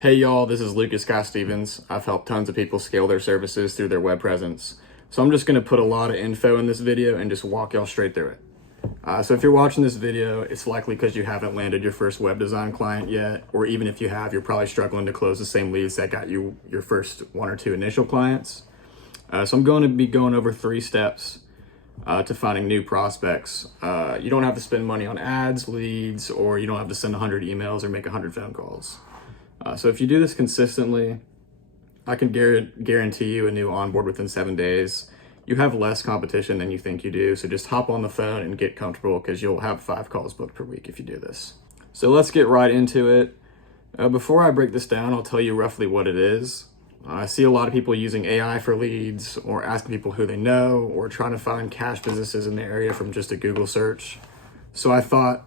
Hey y'all, this is Lucas Casstevens. I've helped tons of people scale their services through their web presence. So I'm just going to put a lot of info in this video and just walk y'all straight through it. So if you're watching this video, it's likely because you haven't landed your first web design client yet, or even if you have, you're probably struggling to close the same leads that got you your first one or two initial clients. So I'm going to be going over 3 steps to finding new prospects. You don't have to spend money on ads, leads, or you don't have to send 100 emails or make 100 phone calls. So if you do this consistently, I can guarantee you a new onboard within 7 days. You have less competition than you think you do, so just hop on the phone and get comfortable because you'll have 5 calls booked per week if you do this. So let's get right into it. Before I break this down, I'll tell you roughly what it is. I see a lot of people using AI for leads or asking people who they know or trying to find cash businesses in the area from just a Google search. So I thought,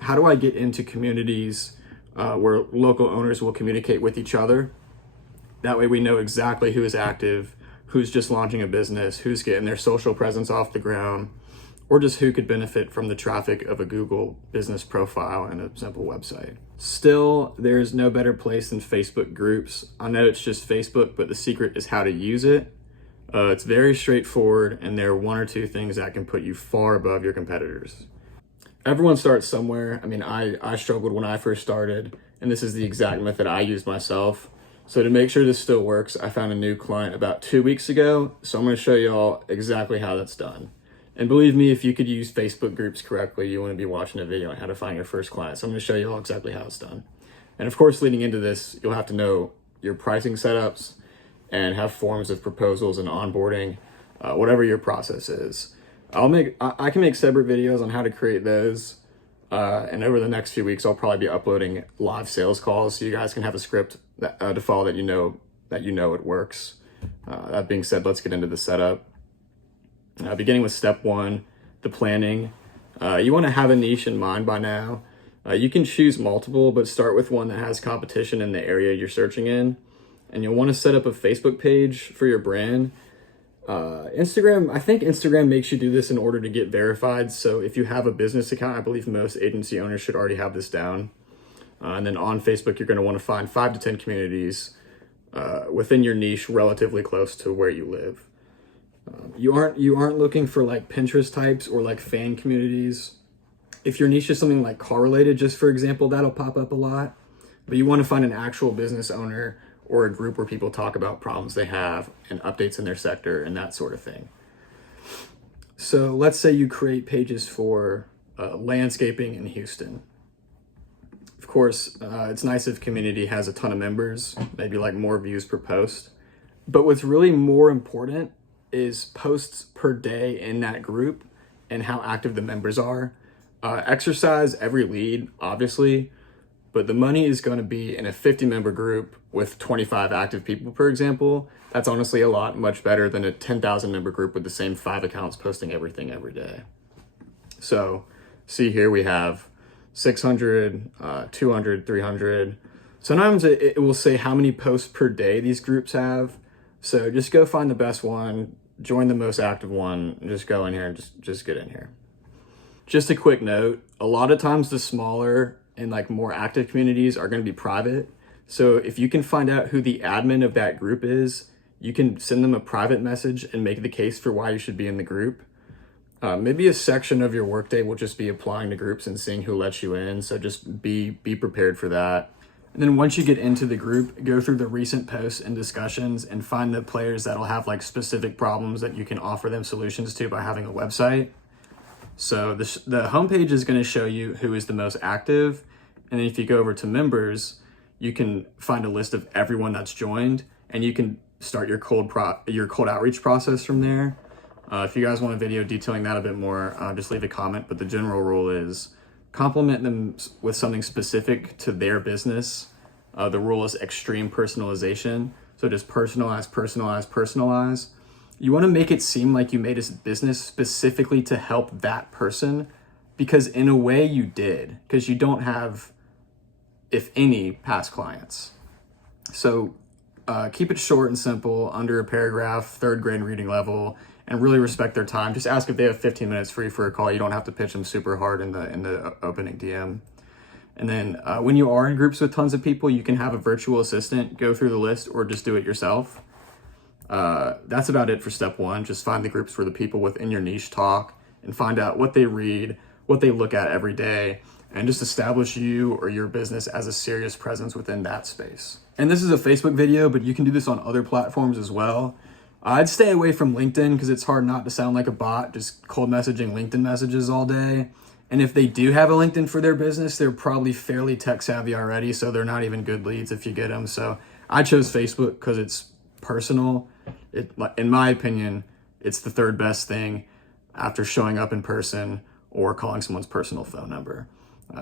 how do I get into communities where local owners will communicate with each other? That way we know exactly who is active, who's just launching a business, who's getting their social presence off the ground, or just who could benefit from the traffic of a Google business profile and a simple website. Still, there's no better place than Facebook groups. I know it's just Facebook, but the secret is how to use it. It's very straightforward, and there are 1 or 2 things that can put you far above your competitors. Everyone starts somewhere. I mean, I struggled when I first started, and this is the exact method I used myself. So to make sure this still works, I found a new client about 2 weeks ago. So I'm going to show you all exactly how that's done. And believe me, if you could use Facebook groups correctly, you wouldn't be watching a video on how to find your first client. So I'm going to show you all exactly how it's done. And of course, leading into this, you'll have to know your pricing setups and have forms of proposals and onboarding, whatever your process is. I can make separate videos on how to create those. And over the next few weeks, I'll probably be uploading live sales calls so you guys can have a script that, to follow that you know it works. That being said, let's get into the setup. Beginning with step 1, the planning. You want to have a niche in mind by now. You can choose multiple, but start with one that has competition in the area you're searching in. And you'll want to set up a Facebook page for your brand. I think Instagram makes you do this in order to get verified. So if you have a business account, I believe most agency owners should already have this down. And then on Facebook, you're going to want to find 5 to 10 communities within your niche relatively close to where you live. You aren't looking for like Pinterest types or like fan communities. If your niche is something like car related, just for example, that'll pop up a lot. But you want to find an actual business owner or a group where people talk about problems they have and updates in their sector and that sort of thing. So let's say you create pages for landscaping in Houston. Of course, it's nice if community has a ton of members, maybe like more views per post. But what's really more important is posts per day in that group and how active the members are. Exercise every lead, obviously, but the money is going to be in a 50-member group with 25 active people, for example. That's honestly a lot much better than a 10,000-member group with the same 5 accounts posting everything every day. So see here we have 600, 200, 300. Sometimes it will say how many posts per day these groups have. So just go find the best one, join the most active one, and just go in here and just get in here. Just a quick note, a lot of times the smaller and like more active communities are going to be private. So if you can find out who the admin of that group is, you can send them a private message and make the case for why you should be in the group. Maybe a section of your workday will just be applying to groups and seeing who lets you in. So just be prepared for that. And then once you get into the group, go through the recent posts and discussions and find the players that'll have like specific problems that you can offer them solutions to by having a website. So the homepage is going to show you who is the most active. And then if you go over to members, you can find a list of everyone that's joined and you can start your cold outreach process from there. If you guys want a video detailing that a bit more, just leave a comment. But the general rule is complement them with something specific to their business. The rule is extreme personalization. So just personalize, personalize, personalize. You want to make it seem like you made a business specifically to help that person, because in a way you did, because you don't have, if any, past clients. So keep it short and simple, under a paragraph, 3rd grade reading level, and really respect their time. Just ask if they have 15 minutes free for a call. You don't have to pitch them super hard in the opening DM. And then when you are in groups with tons of people, you can have a virtual assistant go through the list or just do it yourself. That's about it for step one. Just find the groups where the people within your niche talk and find out what they read, what they look at every day, and just establish you or your business as a serious presence within that space. And this is a Facebook video, but you can do this on other platforms as well. I'd stay away from LinkedIn because it's hard not to sound like a bot, just cold messaging LinkedIn messages all day. And if they do have a LinkedIn for their business, they're probably fairly tech savvy already, so they're not even good leads if you get them. So I chose Facebook because it's personal. In my opinion, it's the third best thing after showing up in person or calling someone's personal phone number.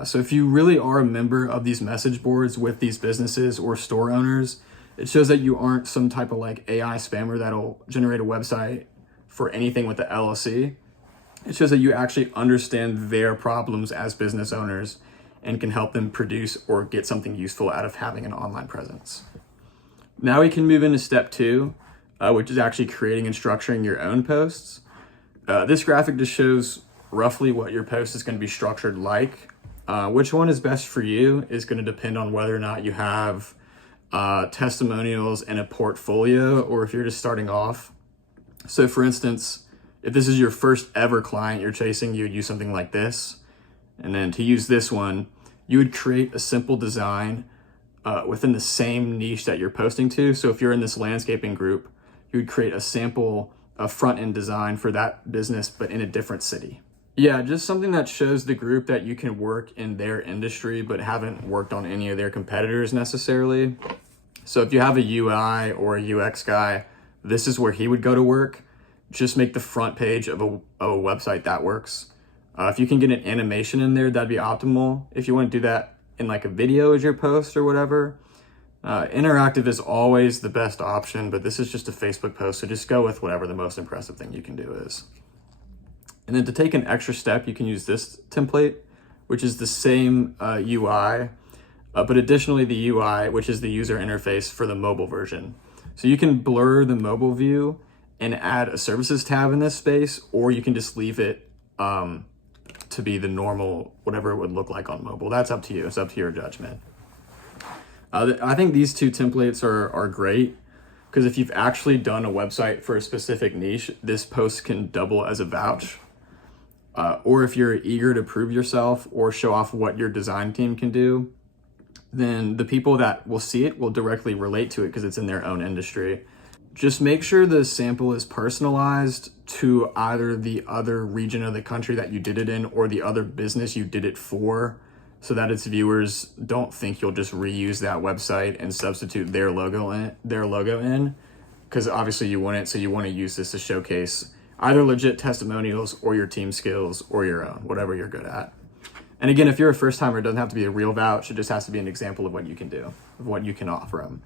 So if you really are a member of these message boards with these businesses or store owners, it shows that you aren't some type of like AI spammer that'll generate a website for anything with the LLC. It shows that you actually understand their problems as business owners and can help them produce or get something useful out of having an online presence. Now we can move into step two, which is actually creating and structuring your own posts. This graphic just shows roughly what your post is going to be structured like. Which one is best for you is going to depend on whether or not you have testimonials and a portfolio, or if you're just starting off. So for instance, if this is your first ever client you're chasing, you would use something like this. And then to use this one, you would create a simple design within the same niche that you're posting to. So if you're in this landscaping group, you would create a sample front-end design for that business, but in a different city. Yeah, just something that shows the group that you can work in their industry, but haven't worked on any of their competitors necessarily. So if you have a UI or a UX guy, this is where he would go to work. Just make the front page of a website that works. If you can get an animation in there, that'd be optimal. If you want to do that in like a video as your post or whatever, interactive is always the best option, but this is just a Facebook post, so just go with whatever the most impressive thing you can do is. And then to take an extra step, you can use this template, which is the same UI, but additionally the UI, which is the user interface for the mobile version. So you can blur the mobile view and add a services tab in this space, or you can just leave it to be the normal, whatever it would look like on mobile. That's up to you. It's up to your judgment. I think these two templates are great because if you've actually done a website for a specific niche, this post can double as a vouch. Or if you're eager to prove yourself or show off what your design team can do, then the people that will see it will directly relate to it because it's in their own industry. Just make sure the sample is personalized to either the other region of the country that you did it in or the other business you did it for, so that its viewers don't think you'll just reuse that website and substitute their logo in, because obviously you wouldn't. So you want to use this to showcase either legit testimonials or your team skills or your own, whatever you're good at. And again, if you're a first timer, it doesn't have to be a real vouch. It just has to be an example of what you can do, of what you can offer them.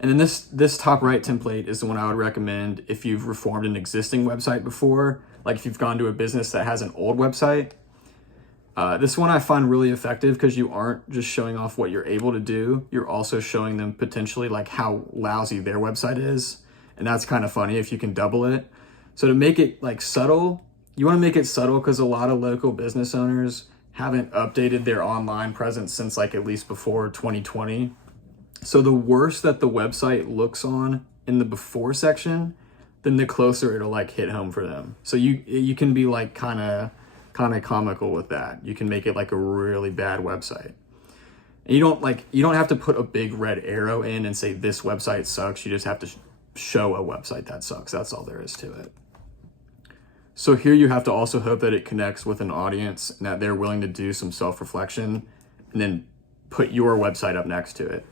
And then this top right template is the one I would recommend if you've reformed an existing website before, like if you've gone to a business that has an old website. This one I find really effective because you aren't just showing off what you're able to do, you're also showing them potentially like how lousy their website is. And that's kind of funny if you can double it. So to make it like subtle, you want to make it subtle because a lot of local business owners haven't updated their online presence since like at least before 2020. So the worse that the website looks on in the before section, then the closer it'll like hit home for them. So you can be like kind of comical with that. You can make it like a really bad website. And you don't have to put a big red arrow in and say this website sucks. You just have to show a website that sucks. That's all there is to it. So here you have to also hope that it connects with an audience and that they're willing to do some self-reflection and then put your website up next to it.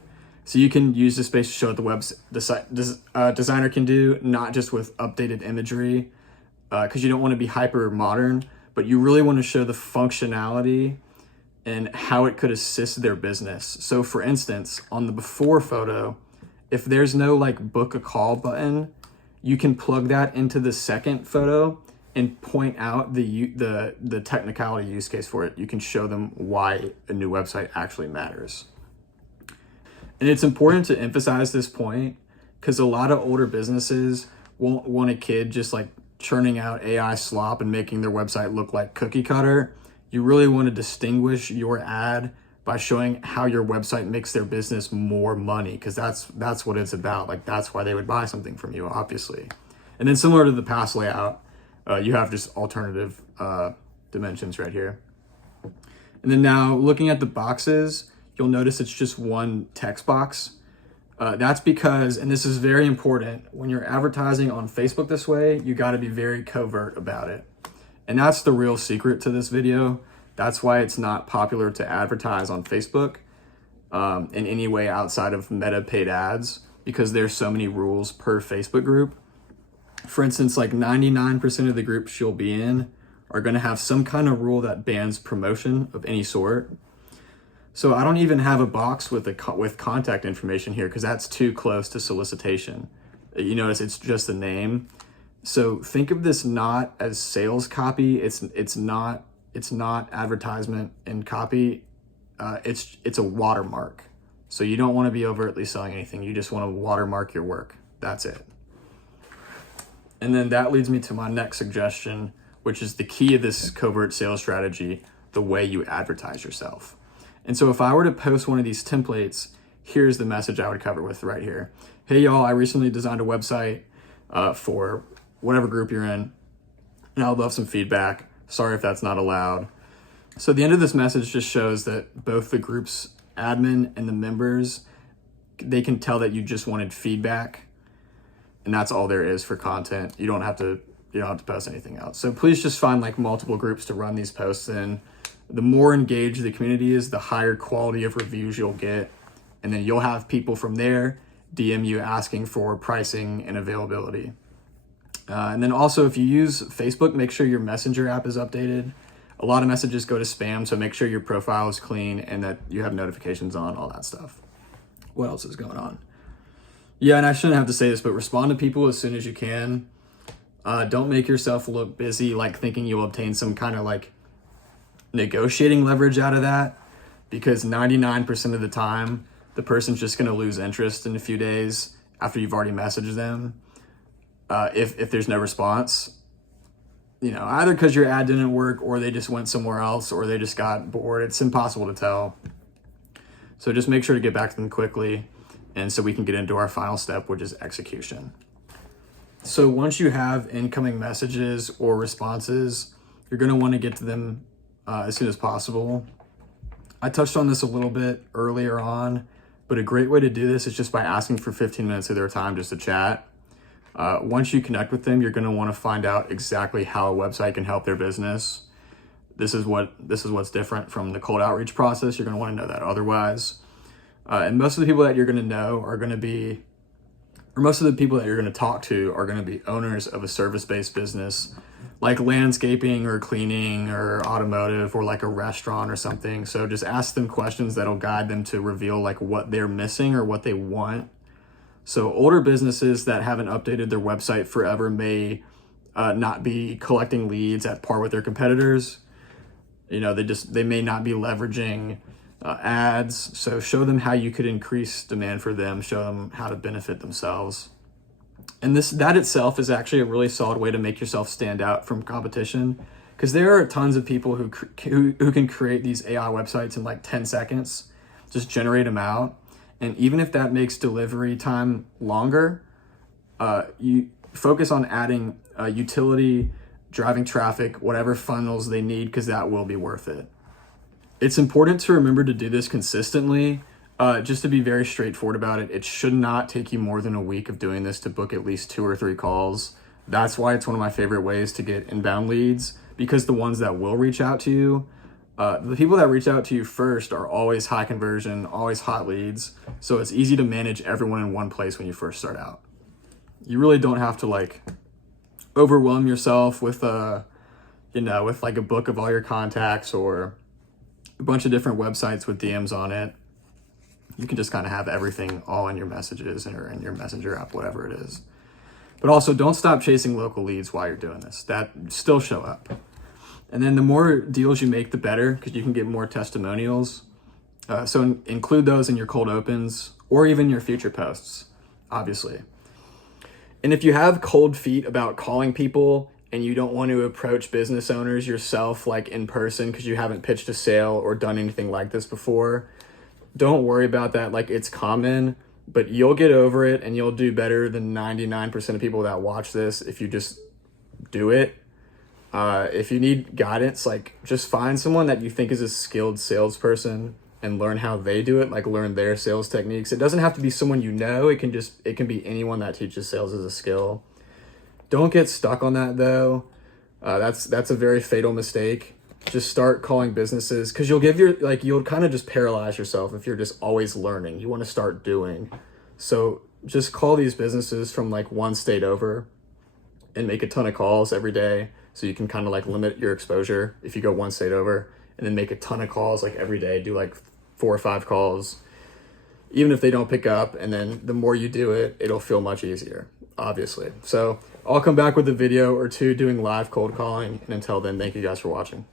So you can use this space to show what the designer can do, not just with updated imagery, because you don't want to be hyper modern, but you really want to show the functionality and how it could assist their business. So for instance, on the before photo, if there's no like book a call button, you can plug that into the second photo and point out the technicality use case for it. You can show them why a new website actually matters. And it's important to emphasize this point because a lot of older businesses won't want a kid just like churning out AI slop and making their website look like cookie cutter. You really want to distinguish your ad by showing how your website makes their business more money, because that's what it's about. Like, that's why they would buy something from you, obviously. And then similar to the past layout, you have just alternative dimensions right here. And then now looking at the boxes, you'll notice it's just one text box. That's because, and this is very important, when you're advertising on Facebook this way, you got to be very covert about it. And that's the real secret to this video. That's why it's not popular to advertise on Facebook in any way outside of Meta paid ads, because there's so many rules per Facebook group. For instance, like 99% of the groups you'll be in are going to have some kind of rule that bans promotion of any sort. So I don't even have a box with contact information here, because that's too close to solicitation. You notice it's just a name. So think of this not as sales copy. It's not advertisement and copy. It's a watermark. So you don't want to be overtly selling anything. You just want to watermark your work. That's it. And then that leads me to my next suggestion, which is the key of this covert sales strategy: the way you advertise yourself. And so if I were to post one of these templates, here's the message I would cover with right here. Hey y'all, I recently designed a website for whatever group you're in, and I would love some feedback. Sorry if that's not allowed. So the end of this message just shows that both the group's admin and the members, they can tell that you just wanted feedback, and that's all there is for content. You don't have to post anything else. So please just find like multiple groups to run these posts in. The more engaged the community is, the higher quality of reviews you'll get. And then you'll have people from there DM you asking for pricing and availability. And then also, if you use Facebook, make sure your Messenger app is updated. A lot of messages go to spam, so make sure your profile is clean and that you have notifications on, all that stuff. What else is going on? Yeah, and I shouldn't have to say this, but respond to people as soon as you can. Don't make yourself look busy, like thinking you'll obtain some kind of like negotiating leverage out of that, because 99% of the time, the person's just going to lose interest in a few days after you've already messaged them. If there's no response, either because your ad didn't work, or they just went somewhere else, or they just got bored. It's impossible to tell. So just make sure to get back to them quickly, and so we can get into our final step, which is execution. So once you have incoming messages or responses, you're going to want to get to them as soon as possible. I touched on this a little bit earlier on, but a great way to do this is just by asking for 15 minutes of their time just to chat. Once you connect with them, you're going to want to find out exactly how a website can help their business. This is what's different from the cold outreach process. You're going to want to know that. Otherwise, and most of the people that you're going to know are going to be, or most of the people that you're going to talk to are going to be owners of a service-based business, like landscaping or cleaning or automotive or like a restaurant or something. So just ask them questions that'll guide them to reveal like what they're missing or what they want. So older businesses that haven't updated their website forever may not be collecting leads at par with their competitors. They may not be leveraging ads. So show them how you could increase demand for them. Show them how to benefit themselves. And that itself is actually a really solid way to make yourself stand out from competition, because there are tons of people who can create these AI websites in like 10 seconds, just generate them out. And even if that makes delivery time longer, you focus on adding utility, driving traffic, whatever funnels they need, because that will be worth it. It's important to remember to do this consistently. Just to be very straightforward about it, it should not take you more than a week of doing this to book at least 2 or 3 calls. That's why it's one of my favorite ways to get inbound leads, because the ones that will reach out to you, the people that reach out to you first are always high conversion, always hot leads. So it's easy to manage everyone in one place when you first start out. You really don't have to like overwhelm yourself with with like a book of all your contacts or a bunch of different websites with DMs on it. You can just kind of have everything all in your messages or in your Messenger app, whatever it is. But also, don't stop chasing local leads while you're doing this. That still show up. And then the more deals you make, the better, because you can get more testimonials. So include those in your cold opens or even your future posts, obviously. And if you have cold feet about calling people and you don't want to approach business owners yourself like in person because you haven't pitched a sale or done anything like this before, don't worry about that. Like, it's common, but you'll get over it and you'll do better than 99% of people that watch this if you just do it. If you need guidance, like, just find someone that you think is a skilled salesperson and learn how they do it, like learn their sales techniques. It doesn't have to be someone you know. It can be anyone that teaches sales as a skill. Don't get stuck on that though. That's a very fatal mistake. Just start calling businesses, because you'll kind of just paralyze yourself if you're just always learning. You want to start doing. So just call these businesses from like one state over and make a ton of calls every day, so you can kind of like limit your exposure if you go one state over, and then make a ton of calls like every day. Do like 4 or 5 calls, even if they don't pick up, and then the more you do it, it'll feel much easier, obviously. So I'll come back with a video or two doing live cold calling, and until then, thank you guys for watching.